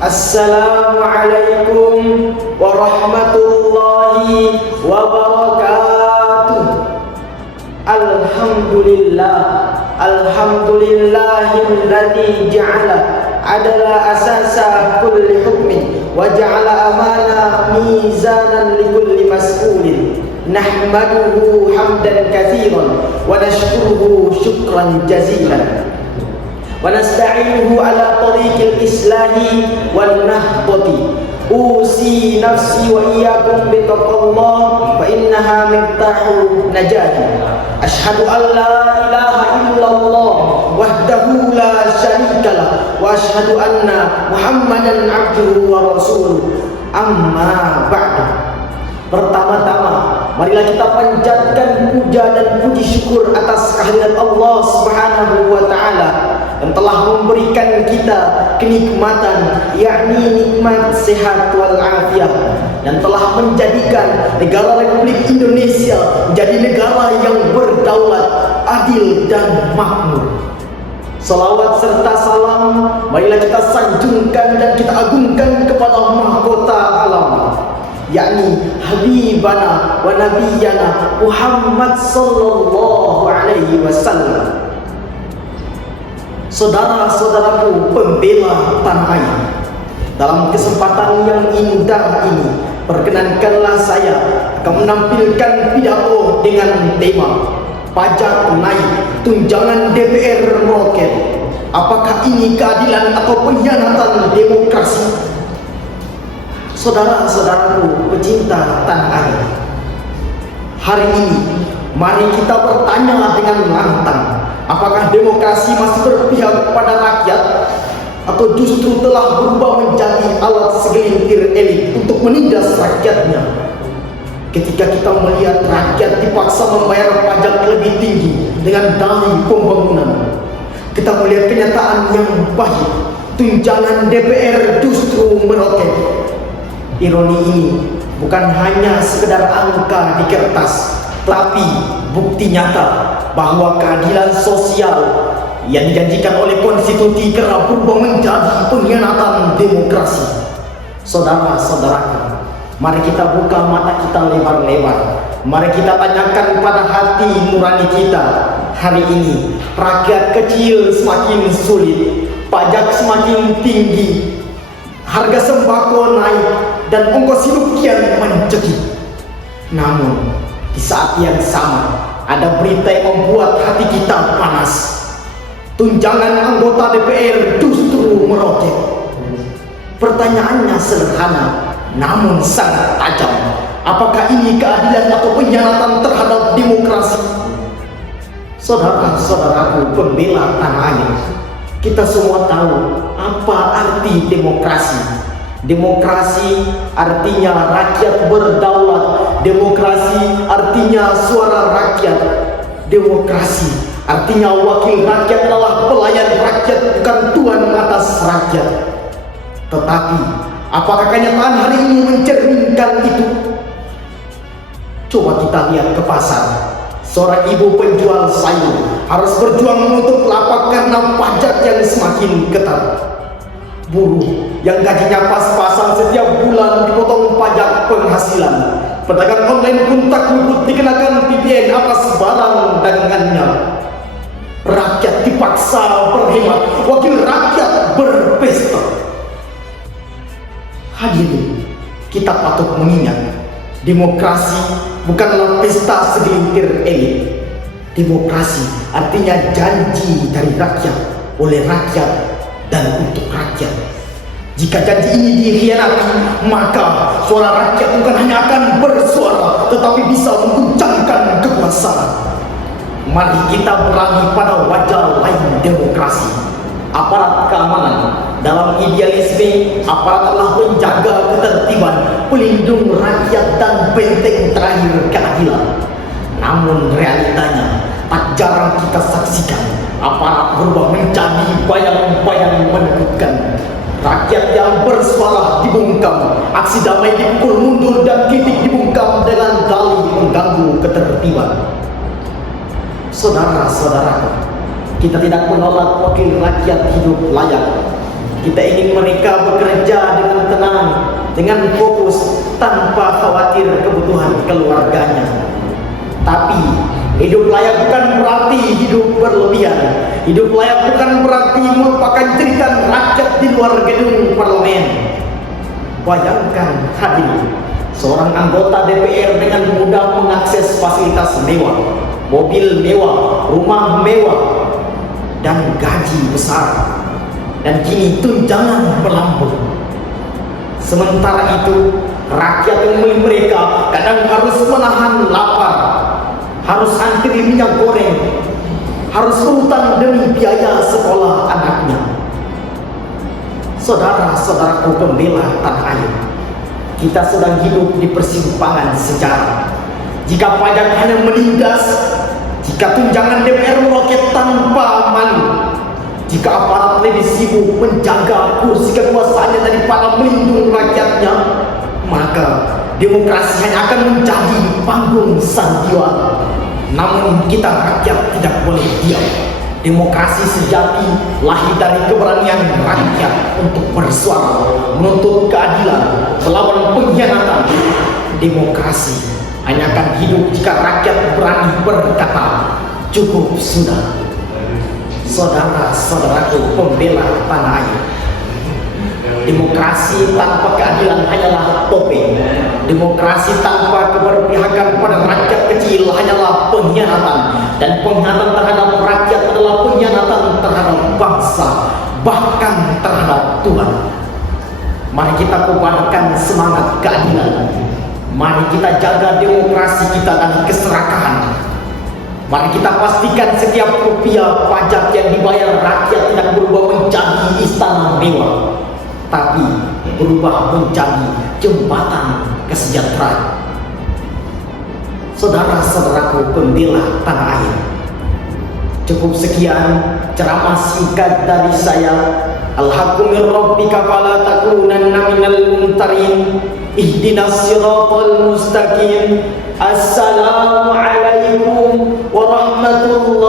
Assalamualaikum warahmatullahi wabarakatuh. Alhamdulillahilladzi ja'ala adala asasa kulli hukmin wa ja'ala amana mizanan likulli mas'ulin. Nahmaduhu hamdan katsiran wa nashkuruhu syukran jazilan. ونستعينه على طريق الإصلاح والنهضة. أوصي نفسي وإياكم بتقوى الله فإنها مفتاح نجاة. أشهد أن لا إله إلا الله وحده لا شريك له وأشهد أن محمدا عبده ورسوله. أما بعد. Pertama-tama, marilah kita panjatkan puja dan puji syukur atas kehadirat Allah Subhanahu wa Ta'ala yang telah memberikan kita kenikmatan, yakni nikmat sehat wal afiat, dan telah menjadikan negara Republik Indonesia menjadi negara yang berdaulat, adil dan makmur. Salawat serta salam marilah kita sanjungkan dan kita agungkan kepada mahkota alam, yakni Habibana wa Nabiyana Muhammad sallallahu alaihi wasallam. Saudara-saudaraku pembela tanah air, dalam kesempatan yang indah ini, perkenankanlah saya akan menampilkan pidato dengan tema pajak naik, tunjangan DPR meroket. Apakah ini keadilan atau pengkhianatan demokrasi? Saudara-saudaraku pecinta tanah air, hari ini mari kita bertanya dengan lantang, apakah demokrasi masih berpihak pada rakyat atau justru telah berubah menjadi alat segelintir elit untuk menindas rakyatnya? Ketika kita melihat rakyat dipaksa membayar pajak lebih tinggi dengan dalih pembangunan, kita melihat kenyataan yang pahit, tunjangan DPR justru meroket. Ironi ini bukan hanya sekedar angka di kertas, tapi bukti nyata bahwa keadilan sosial yang dijanjikan oleh konstitusi kerap berubah menjadi pengkhianatan demokrasi. Saudara-saudaraku, mari kita buka mata kita lebar-lebar. Mari kita tanyakan pada hati nurani kita. Hari ini rakyat kecil semakin sulit, pajak semakin tinggi, harga sembako naik, dan ongkos hidup kian mencekik. Namun di saat yang sama ada berita yang membuat hati kita panas. Tunjangan anggota DPR justru meroket. Pertanyaannya sederhana namun sangat tajam. Apakah ini keadilan atau pengkhianatan terhadap demokrasi? Saudara-saudaraku pembela tanah air, kita semua tahu apa arti demokrasi. Demokrasi artinya rakyat berdaulat. Demokrasi artinya suara rakyat. Demokrasi artinya wakil rakyat adalah pelayan rakyat, bukan tuan atas rakyat. Tetapi apakah kenyataan hari ini mencerminkan itu? Coba kita lihat ke pasar. Seorang ibu penjual sayur harus berjuang menutup lapak karena pajak yang semakin ketat. Buruh yang gajinya pas-pasan setiap bulan dipotong pajak penghasilan. Pedagang online pun tak luput dikenakan PPN atas barang dagangannya. Rakyat dipaksa berhemat, wakil rakyat berpesta. Hadirin, kita patut mengingat, demokrasi bukanlah pesta segelintir elit. Demokrasi artinya janji dari rakyat, oleh rakyat, dan untuk rakyat. Jika janji ini dikhianati, maka suara rakyat bukan hanya akan bersuara, tetapi bisa mengguncangkan kekuasaan. Mari kita berani pada wajah lain demokrasi. Aparat keamanan dalam idealisme, aparat telah menjaga ketertiban, pelindung rakyat dan benteng terakhir keadilan. Namun realitanya tak jarang kita saksikan aparat berubah menjadi bayang-bayang menakutkan. Rakyat yang bersuara dibungkam, aksi damai dipukul mundur, dan kritik dibungkam dengan dalih mengganggu ketertiban. Saudara-saudaraku, kita tidak menolak wakil rakyat hidup layak. Kita ingin mereka bekerja dengan tenang, dengan fokus, tanpa khawatir kebutuhan keluarganya. Tapi hidup layak bukan berarti hidup berlebihan. Hidup layak bukan berarti melupakan cerita rakyat di luar gedung parlemen. Bayangkan hadirin, seorang anggota DPR dengan mudah mengakses fasilitas mewah, mobil mewah, rumah mewah, dan gaji besar. Dan kini tunjangan melambung. Sementara itu, rakyat yang memilih mereka kadang harus menahan lapar, harus antri minyak goreng, harus berhutang demi biaya sekolah anaknya. Saudara-saudaraku pembela tanah air, kita sedang hidup di persimpangan sejarah. Jika pajak hanya menindas, jika tunjangan DPR meroket tanpa malu, jika aparat lebih sibuk menjaga kursi kekuasaannya daripada melindungi rakyatnya, maka demokrasi hanya akan menjadi panggung sandiwara. Namun kita rakyat tidak boleh diam. Demokrasi sejati lahir dari keberanian rakyat untuk bersuara, menuntut keadilan, melawan pengkhianatan. Demokrasi hanya akan hidup jika rakyat berani berkata, cukup sudah. Saudara-saudaraku pembela tanah air, demokrasi tanpa keadilan hanyalah topeng. Demokrasi tanpa keberpihakan pada rakyat kecil hanyalah pengkhianatan. Dan pengkhianatan terhadap rakyat adalah pengkhianatan terhadap bangsa, bahkan terhadap Tuhan. Mari kita kobarkan semangat keadilan. Mari kita jaga demokrasi kita dan keserakahan. Mari kita pastikan setiap rupiah pajak yang dibayar rakyat tidak berubah menjadi istana mewah, tapi berubah menjadi jembatan kesejahteraan. Saudara-saudaraku pembela tanah air, cukup sekian ceramah singkat dari saya. Al-haqqu min rabbika fala takunanna minal mumtarin. Ihdinas siratal mustaqim. Assalamu alaikum warahmatullahi